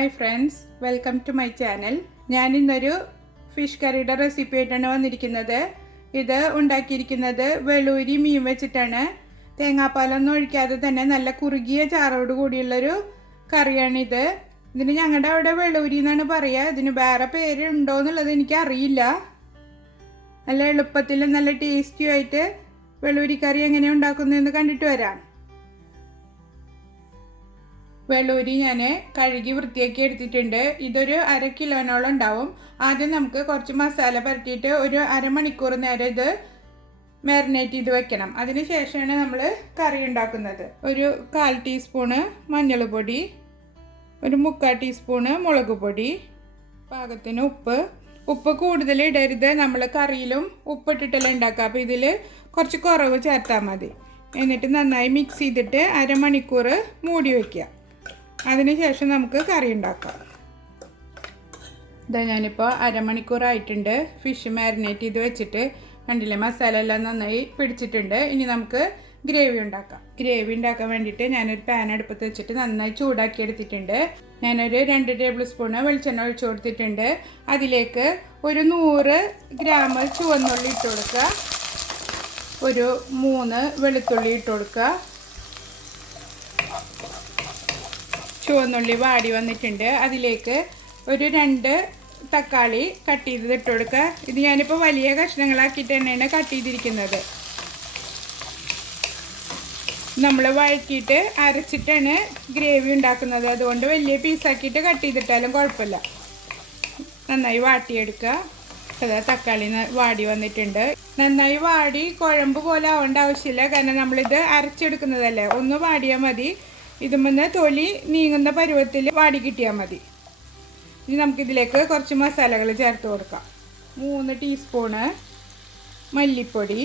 Hi friends, welcome to my channel. ഞാനിന്നൊരു fish കറിയുടെ recipe ആയിട്ടാണ് വന്നിരിക്കുന്നത്. ഇത് ഉണ്ടാക്കിയിരിക്കുന്നത് വെളൂരി മീൻ വെച്ചിട്ടാണ്. തേങ്ങാപ്പാലൊന്നും ഒഴിക്കാതെ തന്നെ നല്ല കുറുകിയ ചാറോട് കൂടിയുള്ളൊരു കറിയാണിത്. ഇതിന് ഞങ്ങളുടെ അവിടെ വെളൂരി എന്നാണ് പറയുക. ഇതിന് വേറെ പേരുണ്ടോ എന്നുള്ളത് എനിക്കറിയില്ല. നല്ല എളുപ്പത്തിൽ നല്ല ടേസ്റ്റിയായിട്ട് വെളൂരി കറി എങ്ങനെ ഉണ്ടാക്കുന്നതെന്ന് കണ്ടിട്ട് വരാം. വെളൂരി ഞാൻ കഴുകി വൃത്തിയാക്കി എടുത്തിട്ടുണ്ട്. ഇതൊരു 1/2 കിലോനോളം ഉണ്ടാവും. ആദ്യം നമുക്ക് കുറച്ച് മസാല പുരട്ടിയിട്ട് ഒരു അരമണിക്കൂർ നേരം ഇത് മാരിനേറ്റ് ചെയ്ത് വെക്കണം. അതിന് ശേഷമാണ് നമ്മൾ കറി ഉണ്ടാക്കുന്നത്. ഒരു 1/4 ടീസ്പൂണ് മഞ്ഞൾപ്പൊടി, ഒരു 3/4 ടീസ്പൂണ് മുളക് പൊടി, പാകത്തിന് ഉപ്പ് കൂടുതൽ ഇടരുത്. നമ്മൾ കറിയിലും ഉപ്പിട്ടിട്ടെല്ലാം ഉണ്ടാക്കുക. അപ്പോൾ ഇതിൽ കുറച്ച് കുറവ് ചേർത്താൽ മതി. എന്നിട്ട് നന്നായി മിക്സ് ചെയ്തിട്ട് അരമണിക്കൂർ മൂടി വയ്ക്കുക. അതിനുശേഷം നമുക്ക് കറി ഉണ്ടാക്കാം. ഇതാ ഞാനിപ്പോൾ അരമണിക്കൂറായിട്ടുണ്ട് ഫിഷ് മാരിനേറ്റ് ചെയ്ത് വെച്ചിട്ട്. കണ്ടില്ലേ, മസാല എല്ലാം നന്നായി പിടിച്ചിട്ടുണ്ട്. ഇനി നമുക്ക് ഗ്രേവി ഉണ്ടാക്കാം. ഗ്രേവി ഉണ്ടാക്കാൻ വേണ്ടിയിട്ട് ഞാനൊരു പാൻ അടുപ്പത്ത് വെച്ചിട്ട് നന്നായി ചൂടാക്കി എടുത്തിട്ടുണ്ട്. ഞാനൊരു 2 ടേബിൾ സ്പൂണ് വെളിച്ചെണ്ണ ഒഴിച്ചു കൊടുത്തിട്ടുണ്ട്. അതിലേക്ക് ഒരു 100 ഗ്രാം ചുവന്നുള്ളി ഇട്ട് കൊടുക്കുക. ഒരു 3 വെളുത്തുള്ളി ഇട്ട് കൊടുക്കുക. ചുവന്നുള്ളി വാടി വന്നിട്ടുണ്ട്. അതിലേക്ക് ഒരു 2 തക്കാളി കട്ട് ചെയ്ത് ഇട്ട് കൊടുക്കുക. ഇത് ഞാനിപ്പോൾ വലിയ കഷ്ണങ്ങളാക്കിയിട്ട് തന്നെയാണ് കട്ട് ചെയ്തിരിക്കുന്നത്. നമ്മൾ വഴറ്റിയിട്ട് അരച്ചിട്ടാണ് ഗ്രേവി ഉണ്ടാക്കുന്നത്. അതുകൊണ്ട് വലിയ പീസാക്കിയിട്ട് കട്ട് ചെയ്തിട്ടാലും കുഴപ്പമില്ല. നന്നായി വാട്ടിയെടുക്കുക. അതാ തക്കാളി വാടി വന്നിട്ടുണ്ട്. നന്നായി വാടി കുഴമ്പ് പോലെ ആവേണ്ട ആവശ്യമില്ല. കാരണം നമ്മളിത് അരച്ചെടുക്കുന്നതല്ലേ. ഒന്ന് വാടിയാൽ മതി. ഇതുമെന്ന് തൊലി നീങ്ങുന്ന പരുവത്തിൽ വാടി കിട്ടിയാൽ മതി. ഇനി നമുക്കിതിലേക്ക് കുറച്ച് മസാലകൾ ചേർത്ത് കൊടുക്കാം. 3 ടീസ്പൂണ് മല്ലിപ്പൊടി,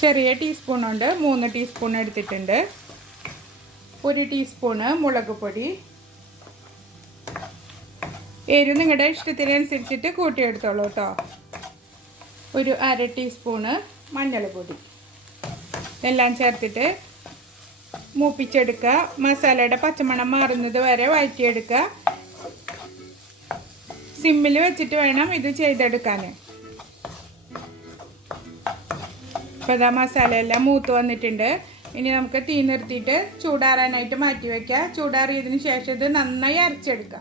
ചെറിയ ടീസ്പൂൺ കൊണ്ട് 3 ടീസ്പൂൺ എടുത്തിട്ടുണ്ട്. 1 ടീസ്പൂണ് മുളക് പൊടി. എരിവ് നിങ്ങളുടെ ഇഷ്ടത്തിനനുസരിച്ചിട്ട് കൂട്ടിയെടുത്തോളൂ കേട്ടോ. ഒരു 1/2 ടീസ്പൂണ് മഞ്ഞൾപ്പൊടി. എല്ലാം ചേർത്തിട്ട് മൂപ്പിച്ചെടുക്കുക. മസാലയുടെ പച്ചമണം മാറുന്നത് വരെ വഴറ്റിയെടുക്കുക. സിമ്മിൽ വെച്ചിട്ട് വേണം ഇത് ചെയ്തെടുക്കാൻ. ഇപ്പോൾ ഇതാ മസാല എല്ലാം മൂത്ത് വന്നിട്ടുണ്ട്. ഇനി നമുക്ക് തീ നിർത്തിയിട്ട് ചൂടാറാനായിട്ട് മാറ്റി വയ്ക്കുക. ചൂടാറിയതിന് ശേഷം ഇത് നന്നായി അരച്ചെടുക്കുക.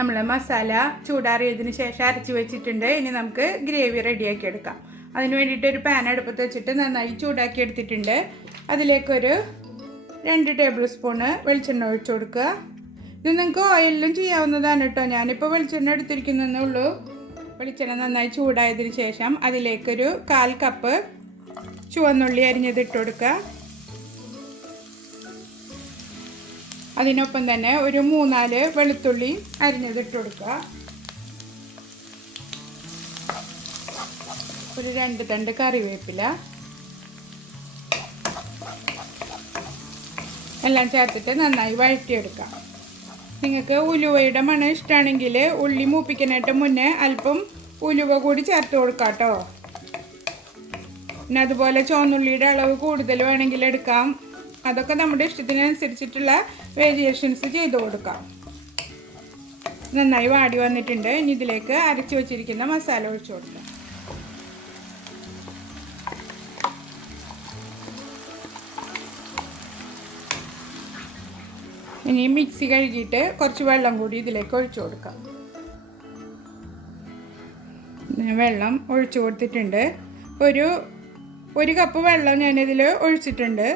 നമ്മൾ മസാല ചൂടാറിയതിന് ശേഷം അരച്ച് വെച്ചിട്ടുണ്ട്. ഇനി നമുക്ക് ഗ്രേവി റെഡിയാക്കി എടുക്കാം. അതിന് വേണ്ടിയിട്ട് ഒരു പാൻ അടുപ്പത്ത് വെച്ചിട്ട് നന്നായി ചൂടാക്കി എടുത്തിട്ടുണ്ട്. അതിലേക്കൊരു 2 ടേബിൾ സ്പൂണ് വെളിച്ചെണ്ണ ഒഴിച്ചു കൊടുക്കുക. ഇത് നിങ്ങൾക്ക് ഓയിലും ചെയ്യാവുന്നതാണ് കേട്ടോ. ഞാനിപ്പോൾ വെളിച്ചെണ്ണ എടുത്തിരിക്കുന്നതേ ഉള്ളൂ. വെളിച്ചെണ്ണ നന്നായി ചൂടായതിന് ശേഷം അതിലേക്കൊരു 1/4 കപ്പ് ചുവന്നുള്ളി അരിഞ്ഞത് ഇട്ട് കൊടുക്കുക. അതിനൊപ്പം തന്നെ ഒരു 3-4 വെളുത്തുള്ളി അരിഞ്ഞത് ഇട്ട് കൊടുക്കുക. ഒരു 2 തണ്ട് കറിവേപ്പില എല്ലാം ചേർത്തിട്ട് നന്നായി വഴറ്റിയെടുക്കാം. നിങ്ങൾക്ക് ഉലുവയുടെ മണം ഇഷ്ടമാണെങ്കിൽ ഉള്ളി മൂപ്പിക്കാനായിട്ട് മുന്നേ അല്പം ഉലുവ കൂടി ചേർത്ത് കൊടുക്കാം കേട്ടോ. പിന്നെ അതുപോലെ ചുവന്നുള്ളിയുടെ അളവ് കൂടുതൽ വേണമെങ്കിൽ എടുക്കാം. അതൊക്കെ നമ്മുടെ ഇഷ്ടത്തിനനുസരിച്ചിട്ടുള്ള വേരിയേഷൻസ് ചെയ്ത് കൊടുക്കാം. നന്നായി വാടി വന്നിട്ടുണ്ട്. ഇനി ഇതിലേക്ക് അരച്ച് വെച്ചിരിക്കുന്ന മസാല ഒഴിച്ചു കൊടുക്കാം. ഇനി മിക്സി കഴുകിയിട്ട് കുറച്ച് വെള്ളം കൂടി ഇതിലേക്ക് ഒഴിച്ചു കൊടുക്കാം. വെള്ളം ഒഴിച്ചു കൊടുത്തിട്ടുണ്ട്. ഒരു കപ്പ് വെള്ളം ഞാനിതിൽ ഒഴിച്ചിട്ടുണ്ട്.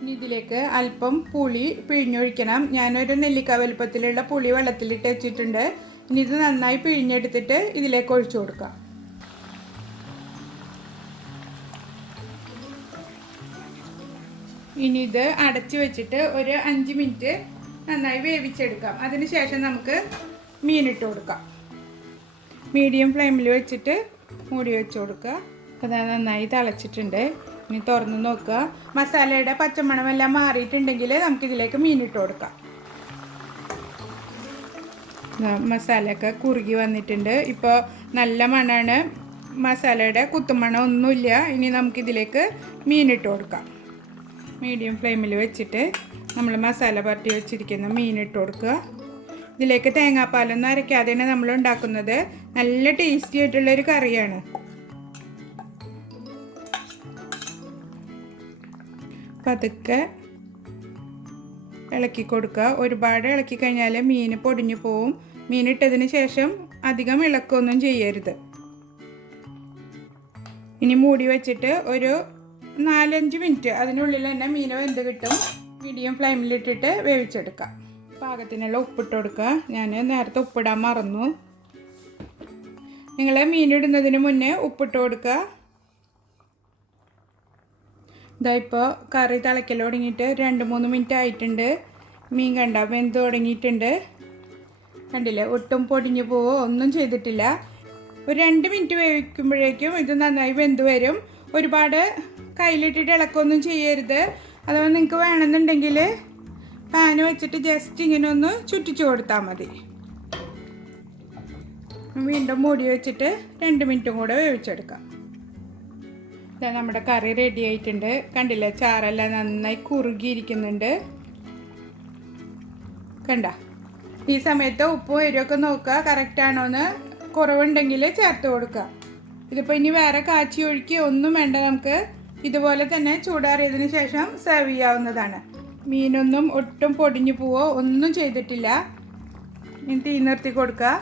ഇനി ഇതിലേക്ക് അല്പം പുളി പിഴിഞ്ഞൊഴിക്കണം. ഞാനൊരു നെല്ലിക്ക വലുപ്പത്തിലുള്ള പുളി വെള്ളത്തിലിട്ട് വെച്ചിട്ടുണ്ട്. ഇനി ഇത് നന്നായി പിഴിഞ്ഞെടുത്തിട്ട് ഇതിലേക്ക് ഒഴിച്ചു കൊടുക്കാം. ഇനി ഇത് അടച്ചു വെച്ചിട്ട് ഒരു 5 മിനിറ്റ് നന്നായി വേവിച്ചെടുക്കാം. അതിന് ശേഷം നമുക്ക് മീനിട്ട് കൊടുക്കാം. മീഡിയം ഫ്ലെയിമിൽ വെച്ചിട്ട് മൂടി വെച്ച് കൊടുക്കുക. അത് നന്നായി തിളച്ചിട്ടുണ്ട്. ഇനി തുറന്ന് നോക്കുക. മസാലയുടെ പച്ചമണമെല്ലാം മാറിയിട്ടുണ്ടെങ്കിൽ നമുക്കിതിലേക്ക് മീനിട്ട് കൊടുക്കാം. മസാലയൊക്കെ കുറുകി വന്നിട്ടുണ്ട്. ഇപ്പോൾ നല്ല മണമാണ്. മസാലയുടെ കുത്തുമണം ഒന്നുമില്ല. ഇനി നമുക്കിതിലേക്ക് മീനിട്ട് കൊടുക്കാം. മീഡിയം ഫ്ലെയിമിൽ വെച്ചിട്ട് നമ്മൾ മസാല പുരട്ടി വെച്ചിരിക്കുന്ന മീൻ ഇട്ട് കൊടുക്കുക. ഇതിലേക്ക് തേങ്ങാപ്പാലൊന്നും അരയ്ക്കാതെയാണ് നമ്മൾ ഉണ്ടാക്കുന്നത്. നല്ല ടേസ്റ്റി ആയിട്ടുള്ളൊരു കറിയാണ്. പതുക്കെ ഇളക്കി കൊടുക്കുക. ഒരുപാട് ഇളക്കി കഴിഞ്ഞാൽ മീൻ പൊടിഞ്ഞു പോവും. മീൻ ഇട്ടതിന് ശേഷം അധികം ഇളക്കൊന്നും ചെയ്യരുത്. ഇനി മൂടി വെച്ചിട്ട് ഒരു 4-5 മിനിറ്റ് അതിനുള്ളിൽ തന്നെ മീൻ വെന്ത് കിട്ടും. മീഡിയം ഫ്ലെയിമിലിട്ടിട്ട് വേവിച്ചെടുക്കാം. പാകത്തിനുള്ള ഉപ്പിട്ട് കൊടുക്കുക. ഞാൻ നേരത്തെ ഉപ്പിടാൻ മറന്നു. നിങ്ങൾ മീനിടുന്നതിന് മുന്നേ ഉപ്പിട്ട് കൊടുക്കുക. ഇതാ ഇപ്പോൾ കറി തിളയ്ക്കൽ തുടങ്ങിയിട്ട് 2-3 മിനിറ്റ് ആയിട്ടുണ്ട്. മീൻ കണ്ട വെന്ത് തുടങ്ങിയിട്ടുണ്ട്. കണ്ടില്ലേ, ഒട്ടും പൊടിഞ്ഞു പോവോ ഒന്നും ചെയ്തിട്ടില്ല. ഒരു 2 മിനിറ്റ് വേവിക്കുമ്പോഴേക്കും ഇത് നന്നായി വെന്ത് വരും. ഒരുപാട് കയ്യിലിട്ടിട്ട് ഇളക്കൊന്നും ചെയ്യരുത്. അഥവാ നിങ്ങൾക്ക് വേണമെന്നുണ്ടെങ്കിൽ പാന് വെച്ചിട്ട് ജസ്റ്റ് ഇങ്ങനെ ഒന്ന് ചുറ്റിച്ചു കൊടുത്താൽ മതി. വീണ്ടും മൂടി വെച്ചിട്ട് 2 മിനിറ്റും കൂടെ വേവിച്ചെടുക്കാം. ഇതാ നമ്മുടെ കറി റെഡി ആയിട്ടുണ്ട്. കണ്ടില്ലേ, ചാറെല്ലാം നന്നായി കുറുകിയിരിക്കുന്നുണ്ട്. കണ്ട, ഈ സമയത്ത് ഉപ്പും എരിവൊക്കെ നോക്കുക, കറക്റ്റാണോന്ന്. കുറവുണ്ടെങ്കിൽ ചേർത്ത് കൊടുക്കുക. ഇതിപ്പോൾ ഇനി വേറെ കാച്ചി ഒഴുക്കി ഒന്നും വേണ്ട. നമുക്ക് ഇതുപോലെ തന്നെ ചൂടാറിയതിന് ശേഷം സെർവ് ചെയ്യാവുന്നതാണ്. മീനൊന്നും ഒട്ടും പൊടിഞ്ഞു പോവോ ഒന്നും ചെയ്തിട്ടില്ല. ഇനി തീ നിർത്തി കൊടുക്കുക.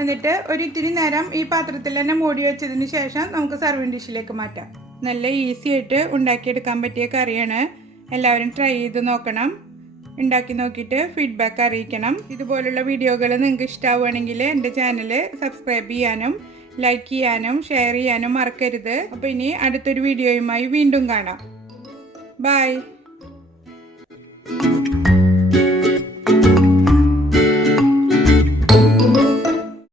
എന്നിട്ട് ഇത്തിരി നേരം ഈ പാത്രത്തിൽ തന്നെ മൂടി വെച്ചതിന് ശേഷം നമുക്ക് സർവിങ് ഡിഷിലേക്ക് മാറ്റാം. നല്ല ഈസി ആയിട്ട് ഉണ്ടാക്കിയെടുക്കാൻ പറ്റിയ കറിയാണ്. എല്ലാവരും ട്രൈ ചെയ്ത് നോക്കണം. ഉണ്ടാക്കി നോക്കിയിട്ട് ഫീഡ്ബാക്ക് അറിയിക്കണം. ഇതുപോലുള്ള വീഡിയോകൾ നിങ്ങൾക്ക് ഇഷ്ടമാവുകയാണെങ്കിൽ എൻ്റെ ചാനൽ സബ്സ്ക്രൈബ് ചെയ്യാനും ലൈക്ക് ചെയ്യാനും ഷെയർ ചെയ്യാനും മറക്കരുത്. അപ്പോൾ ഇനി അടുത്തൊരു വീഡിയോയുമായി വീണ്ടും കാണാം. ബൈ.